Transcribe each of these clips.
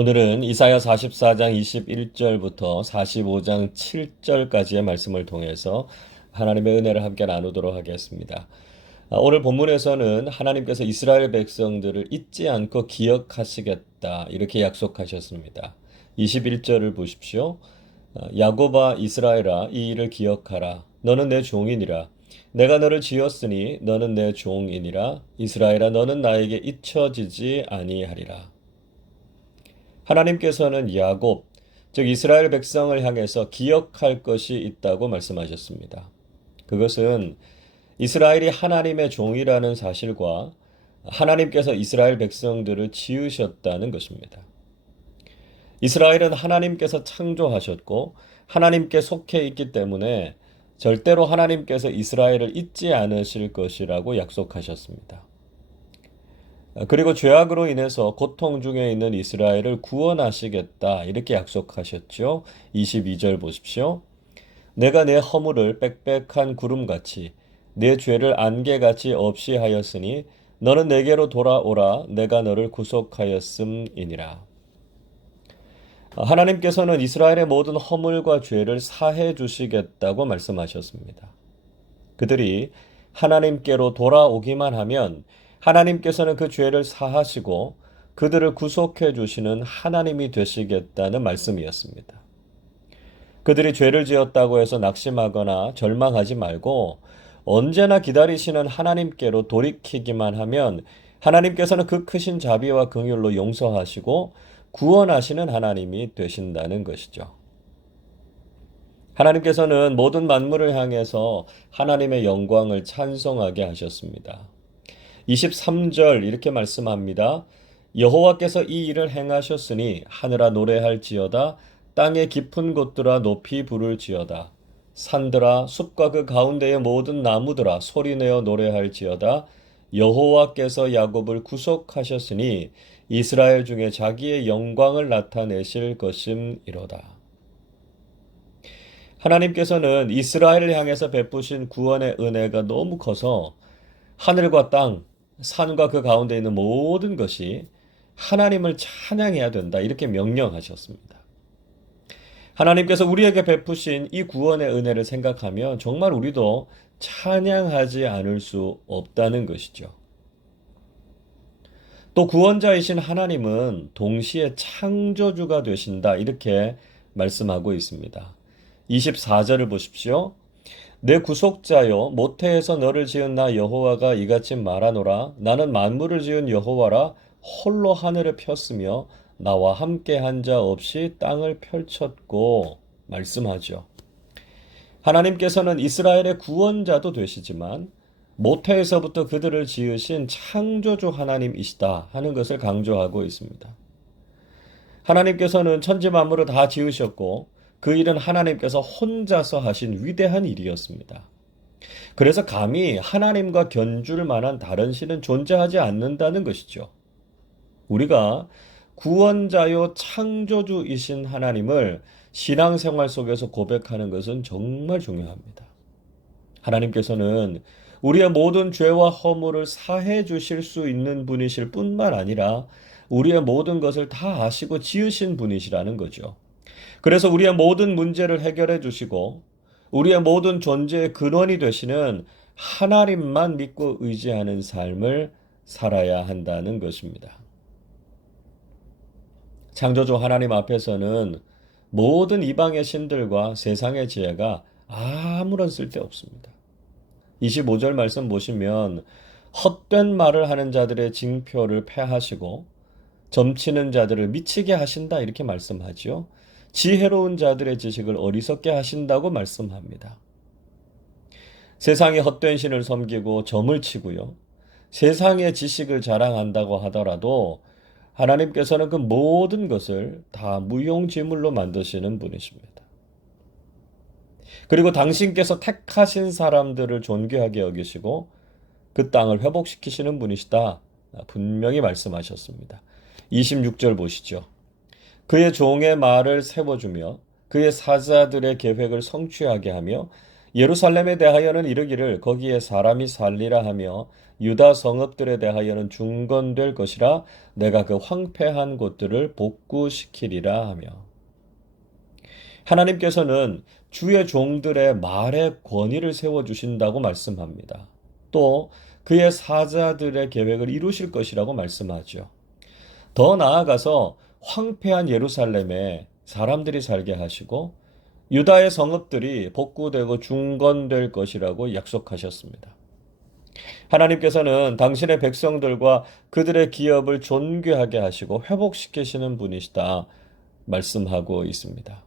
오늘은 이사야 44장 21절부터 45장 7절까지의 말씀을 통해서 하나님의 은혜를 함께 나누도록 하겠습니다. 오늘 본문에서는 하나님께서 이스라엘 백성들을 잊지 않고 기억하시겠다 이렇게 약속하셨습니다. 21절을 보십시오. 야곱아 이스라엘아 이 일을 기억하라. 너는 내 종이니라. 내가 너를 지었으니 너는 내 종이니라. 이스라엘아 너는 나에게 잊혀지지 아니하리라. 하나님께서는 야곱, 즉 이스라엘 백성을 향해서 기억할 것이 있다고 말씀하셨습니다. 그것은 이스라엘이 하나님의 종이라는 사실과 하나님께서 이스라엘 백성들을 지으셨다는 것입니다. 이스라엘은 하나님께서 창조하셨고 하나님께 속해 있기 때문에 절대로 하나님께서 이스라엘을 잊지 않으실 것이라고 약속하셨습니다. 그리고 죄악으로 인해서 고통 중에 있는 이스라엘을 구원하시겠다 이렇게 약속하셨죠. 22절 보십시오. 내가 내 허물을 빽빽한 구름같이 내 죄를 안개같이 없이 하였으니 너는 내게로 돌아오라. 내가 너를 구속하였음이니라. 하나님께서는 이스라엘의 모든 허물과 죄를 사해 주시겠다고 말씀하셨습니다. 그들이 하나님께로 돌아오기만 하면 하나님께서는 그 죄를 사하시고 그들을 구속해 주시는 하나님이 되시겠다는 말씀이었습니다. 그들이 죄를 지었다고 해서 낙심하거나 절망하지 말고 언제나 기다리시는 하나님께로 돌이키기만 하면 하나님께서는 그 크신 자비와 긍휼로 용서하시고 구원하시는 하나님이 되신다는 것이죠. 하나님께서는 모든 만물을 향해서 하나님의 영광을 찬송하게 하셨습니다. 23절 이렇게 말씀합니다. 여호와께서 이 일을 행하셨으니 하늘아 노래할지어다. 땅의 깊은 곳들아 높이 부를지어다. 산들아 숲과 그 가운데의 모든 나무들아 소리내어 노래할지어다. 여호와께서 야곱을 구속하셨으니 이스라엘 중에 자기의 영광을 나타내실 것임이로다. 하나님께서는 이스라엘을 향해서 베푸신 구원의 은혜가 너무 커서 하늘과 땅, 산과 그 가운데 있는 모든 것이 하나님을 찬양해야 된다. 이렇게 명령하셨습니다. 하나님께서 우리에게 베푸신 이 구원의 은혜를 생각하면 정말 우리도 찬양하지 않을 수 없다는 것이죠. 또 구원자이신 하나님은 동시에 창조주가 되신다. 이렇게 말씀하고 있습니다. 24절을 보십시오. 내 구속자여 모태에서 너를 지은 나 여호와가 이같이 말하노라. 나는 만물을 지은 여호와라. 홀로 하늘을 폈으며 나와 함께 한 자 없이 땅을 펼쳤고 말씀하죠. 하나님께서는 이스라엘의 구원자도 되시지만 모태에서부터 그들을 지으신 창조주 하나님이시다 하는 것을 강조하고 있습니다. 하나님께서는 천지 만물을 다 지으셨고 그 일은 하나님께서 혼자서 하신 위대한 일이었습니다. 그래서 감히 하나님과 견줄 만한 다른 신은 존재하지 않는다는 것이죠. 우리가 구원자요 창조주이신 하나님을 신앙생활 속에서 고백하는 것은 정말 중요합니다. 하나님께서는 우리의 모든 죄와 허물을 사해 주실 수 있는 분이실 뿐만 아니라 우리의 모든 것을 다 아시고 지으신 분이시라는 거죠. 그래서 우리의 모든 문제를 해결해 주시고 우리의 모든 존재의 근원이 되시는 하나님만 믿고 의지하는 삶을 살아야 한다는 것입니다. 창조주 하나님 앞에서는 모든 이방의 신들과 세상의 지혜가 아무런 쓸데 없습니다. 25절 말씀 보시면 헛된 말을 하는 자들의 징표를 패하시고 점치는 자들을 미치게 하신다 이렇게 말씀하죠. 지혜로운 자들의 지식을 어리석게 하신다고 말씀합니다. 세상의 헛된 신을 섬기고 점을 치고요. 세상의 지식을 자랑한다고 하더라도 하나님께서는 그 모든 것을 다 무용지물로 만드시는 분이십니다. 그리고 당신께서 택하신 사람들을 존귀하게 여기시고 그 땅을 회복시키시는 분이시다. 분명히 말씀하셨습니다. 26절 보시죠. 그의 종의 말을 세워주며 그의 사자들의 계획을 성취하게 하며 예루살렘에 대하여는 이르기를 거기에 사람이 살리라 하며 유다 성읍들에 대하여는 중건될 것이라 내가 그 황폐한 곳들을 복구시키리라 하며 하나님께서는 주의 종들의 말에 권위를 세워주신다고 말씀합니다. 또 그의 사자들의 계획을 이루실 것이라고 말씀하죠. 더 나아가서 황폐한 예루살렘에 사람들이 살게 하시고 유다의 성읍들이 복구되고 중건될 것이라고 약속하셨습니다. 하나님께서는 당신의 백성들과 그들의 기업을 존귀하게 하시고 회복시키시는 분이시다 말씀하고 있습니다.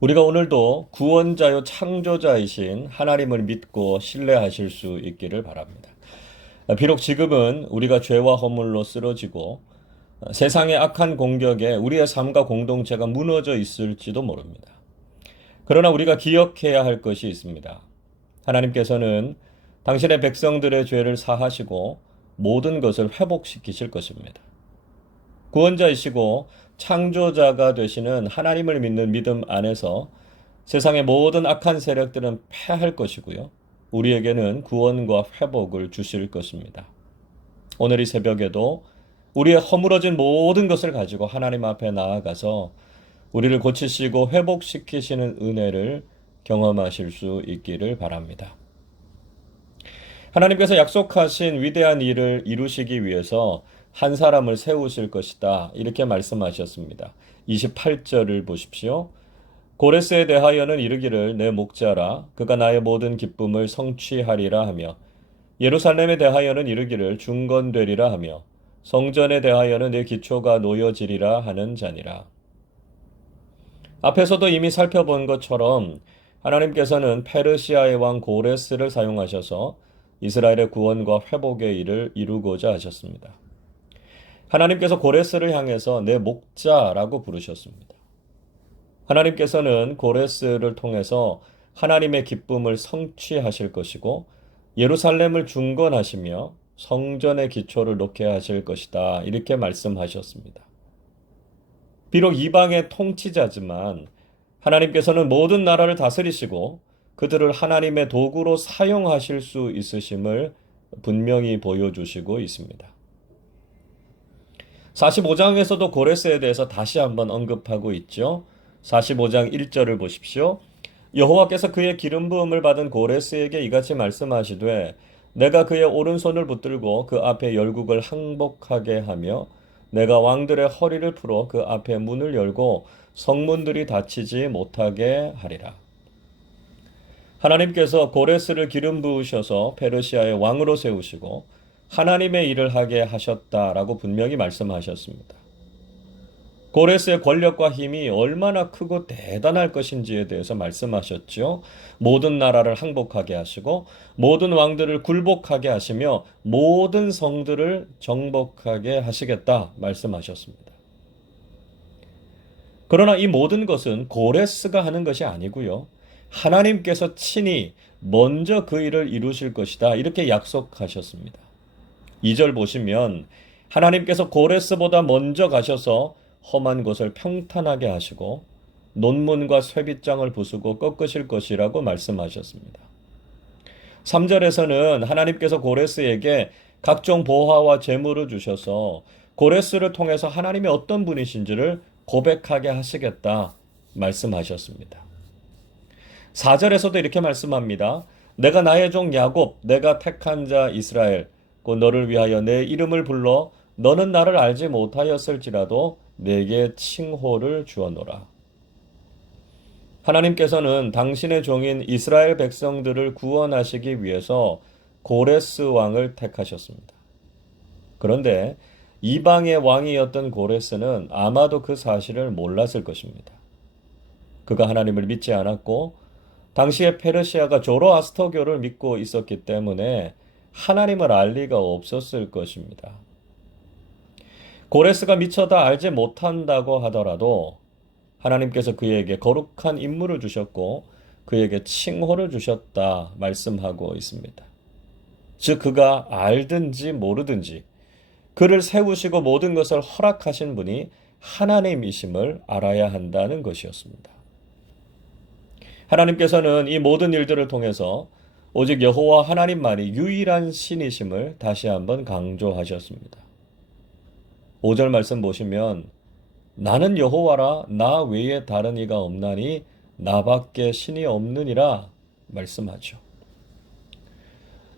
우리가 오늘도 구원자요 창조자이신 하나님을 믿고 신뢰하실 수 있기를 바랍니다. 비록 지금은 우리가 죄와 허물로 쓰러지고 세상의 악한 공격에 우리의 삶과 공동체가 무너져 있을지도 모릅니다. 그러나 우리가 기억해야 할 것이 있습니다. 하나님께서는 당신의 백성들의 죄를 사하시고 모든 것을 회복시키실 것입니다. 구원자이시고 창조자가 되시는 하나님을 믿는 믿음 안에서 세상의 모든 악한 세력들은 패할 것이고요. 우리에게는 구원과 회복을 주실 것입니다. 오늘 이 새벽에도 우리의 허물어진 모든 것을 가지고 하나님 앞에 나아가서 우리를 고치시고 회복시키시는 은혜를 경험하실 수 있기를 바랍니다. 하나님께서 약속하신 위대한 일을 이루시기 위해서 한 사람을 세우실 것이다. 이렇게 말씀하셨습니다. 28절을 보십시오. 고레스에 대하여는 이르기를 내 목자라 그가 나의 모든 기쁨을 성취하리라 하며 예루살렘에 대하여는 이르기를 중건되리라 하며 성전에 대하여는 내 기초가 놓여지리라 하는 자니라. 앞에서도 이미 살펴본 것처럼 하나님께서는 페르시아의 왕 고레스를 사용하셔서 이스라엘의 구원과 회복의 일을 이루고자 하셨습니다. 하나님께서 고레스를 향해서 내 목자라고 부르셨습니다. 하나님께서는 고레스를 통해서 하나님의 기쁨을 성취하실 것이고 예루살렘을 중건하시며 성전의 기초를 놓게 하실 것이다. 이렇게 말씀하셨습니다. 비록 이방의 통치자지만 하나님께서는 모든 나라를 다스리시고 그들을 하나님의 도구로 사용하실 수 있으심을 분명히 보여주시고 있습니다. 45장에서도 고레스에 대해서 다시 한번 언급하고 있죠. 45장 1절을 보십시오. 여호와께서 그의 기름 부음을 받은 고레스에게 이같이 말씀하시되 내가 그의 오른손을 붙들고 그 앞에 열국을 항복하게 하며 내가 왕들의 허리를 풀어 그 앞에 문을 열고 성문들이 닫히지 못하게 하리라. 하나님께서 고레스를 기름 부으셔서 페르시아의 왕으로 세우시고 하나님의 일을 하게 하셨다라고 분명히 말씀하셨습니다. 고레스의 권력과 힘이 얼마나 크고 대단할 것인지에 대해서 말씀하셨죠. 모든 나라를 항복하게 하시고 모든 왕들을 굴복하게 하시며 모든 성들을 정복하게 하시겠다 말씀하셨습니다. 그러나 이 모든 것은 고레스가 하는 것이 아니고요. 하나님께서 친히 먼저 그 일을 이루실 것이다. 이렇게 약속하셨습니다. 2절 보시면 하나님께서 고레스보다 먼저 가셔서 험한 곳을 평탄하게 하시고 논문과 쇠빗장을 부수고 꺾으실 것이라고 말씀하셨습니다. 3절에서는 하나님께서 고레스에게 각종 보화와 재물을 주셔서 고레스를 통해서 하나님이 어떤 분이신지를 고백하게 하시겠다 말씀하셨습니다. 4절에서도 이렇게 말씀합니다. 내가 나의 종 야곱, 내가 택한 자 이스라엘, 곧 너를 위하여 내 이름을 불러 너는 나를 알지 못하였을지라도 내게 칭호를 주어노라. 하나님께서는 당신의 종인 이스라엘 백성들을 구원하시기 위해서 고레스 왕을 택하셨습니다. 그런데 이방의 왕이었던 고레스는 아마도 그 사실을 몰랐을 것입니다. 그가 하나님을 믿지 않았고 당시에 페르시아가 조로아스터교를 믿고 있었기 때문에 하나님을 알 리가 없었을 것입니다. 고레스가 미처 다 알지 못한다고 하더라도 하나님께서 그에게 거룩한 임무를 주셨고 그에게 칭호를 주셨다 말씀하고 있습니다. 즉 그가 알든지 모르든지 그를 세우시고 모든 것을 허락하신 분이 하나님이심을 알아야 한다는 것이었습니다. 하나님께서는 이 모든 일들을 통해서 오직 여호와 하나님만이 유일한 신이심을 다시 한번 강조하셨습니다. 5절 말씀 보시면 나는 여호와라 나 외에 다른 이가 없나니 나밖에 신이 없느니라 말씀하죠.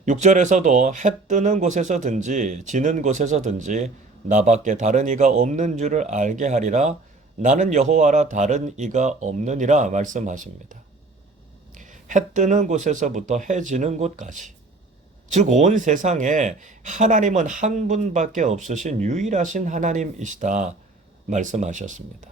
6절에서도 해 뜨는 곳에서든지 지는 곳에서든지 나밖에 다른 이가 없는 줄을 알게 하리라 나는 여호와라 다른 이가 없느니라 말씀하십니다. 해 뜨는 곳에서부터 해 지는 곳까지 즉 온 세상에 하나님은 한 분밖에 없으신 유일하신 하나님이시다 말씀하셨습니다.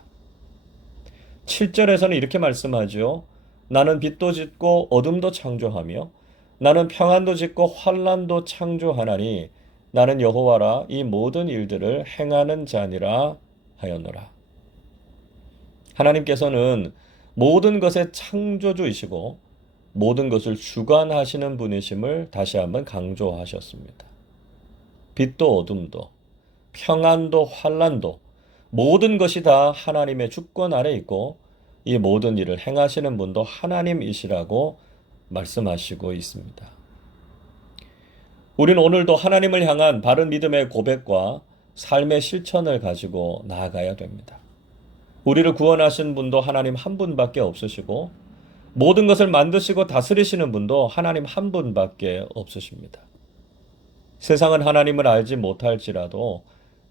7절에서는 이렇게 말씀하죠. 나는 빛도 짓고 어둠도 창조하며 나는 평안도 짓고 환난도 창조하나니 나는 여호와라 이 모든 일들을 행하는 자니라 하였노라. 하나님께서는 모든 것의 창조주이시고 모든 것을 주관하시는 분이심을 다시 한번 강조하셨습니다. 빛도 어둠도 평안도 환난도 모든 것이 다 하나님의 주권 아래 있고 이 모든 일을 행하시는 분도 하나님이시라고 말씀하시고 있습니다. 우리는 오늘도 하나님을 향한 바른 믿음의 고백과 삶의 실천을 가지고 나아가야 됩니다. 우리를 구원하신 분도 하나님 한 분밖에 없으시고 모든 것을 만드시고 다스리시는 분도 하나님 한 분밖에 없으십니다. 세상은 하나님을 알지 못할지라도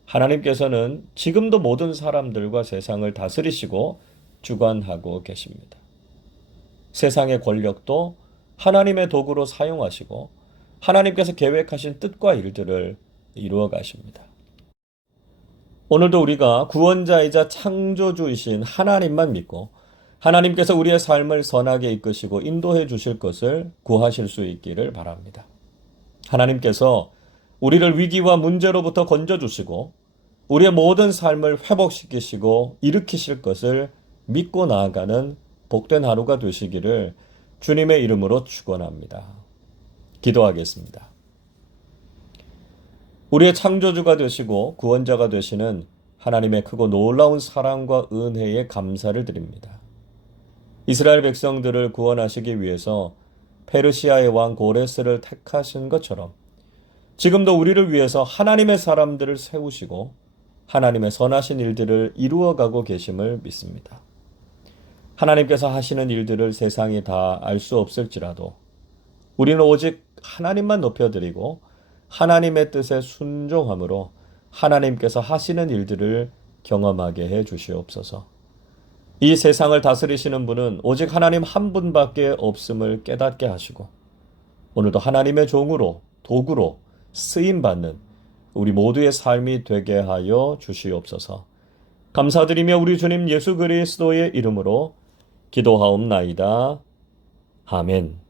하나님께서는 지금도 모든 사람들과 세상을 다스리시고 주관하고 계십니다. 세상의 권력도 하나님의 도구로 사용하시고 하나님께서 계획하신 뜻과 일들을 이루어 가십니다. 오늘도 우리가 구원자이자 창조주이신 하나님만 믿고 하나님께서 우리의 삶을 선하게 이끄시고 인도해 주실 것을 구하실 수 있기를 바랍니다. 하나님께서 우리를 위기와 문제로부터 건져주시고 우리의 모든 삶을 회복시키시고 일으키실 것을 믿고 나아가는 복된 하루가 되시기를 주님의 이름으로 축원합니다. 기도하겠습니다. 우리의 창조주가 되시고 구원자가 되시는 하나님의 크고 놀라운 사랑과 은혜에 감사를 드립니다. 이스라엘 백성들을 구원하시기 위해서 페르시아의 왕 고레스를 택하신 것처럼 지금도 우리를 위해서 하나님의 사람들을 세우시고 하나님의 선하신 일들을 이루어가고 계심을 믿습니다. 하나님께서 하시는 일들을 세상이 다 알 수 없을지라도 우리는 오직 하나님만 높여드리고 하나님의 뜻에 순종함으로 하나님께서 하시는 일들을 경험하게 해 주시옵소서. 이 세상을 다스리시는 분은 오직 하나님 한 분밖에 없음을 깨닫게 하시고 오늘도 하나님의 종으로 도구로 쓰임받는 우리 모두의 삶이 되게 하여 주시옵소서. 감사드리며 우리 주님 예수 그리스도의 이름으로 기도하옵나이다. 아멘.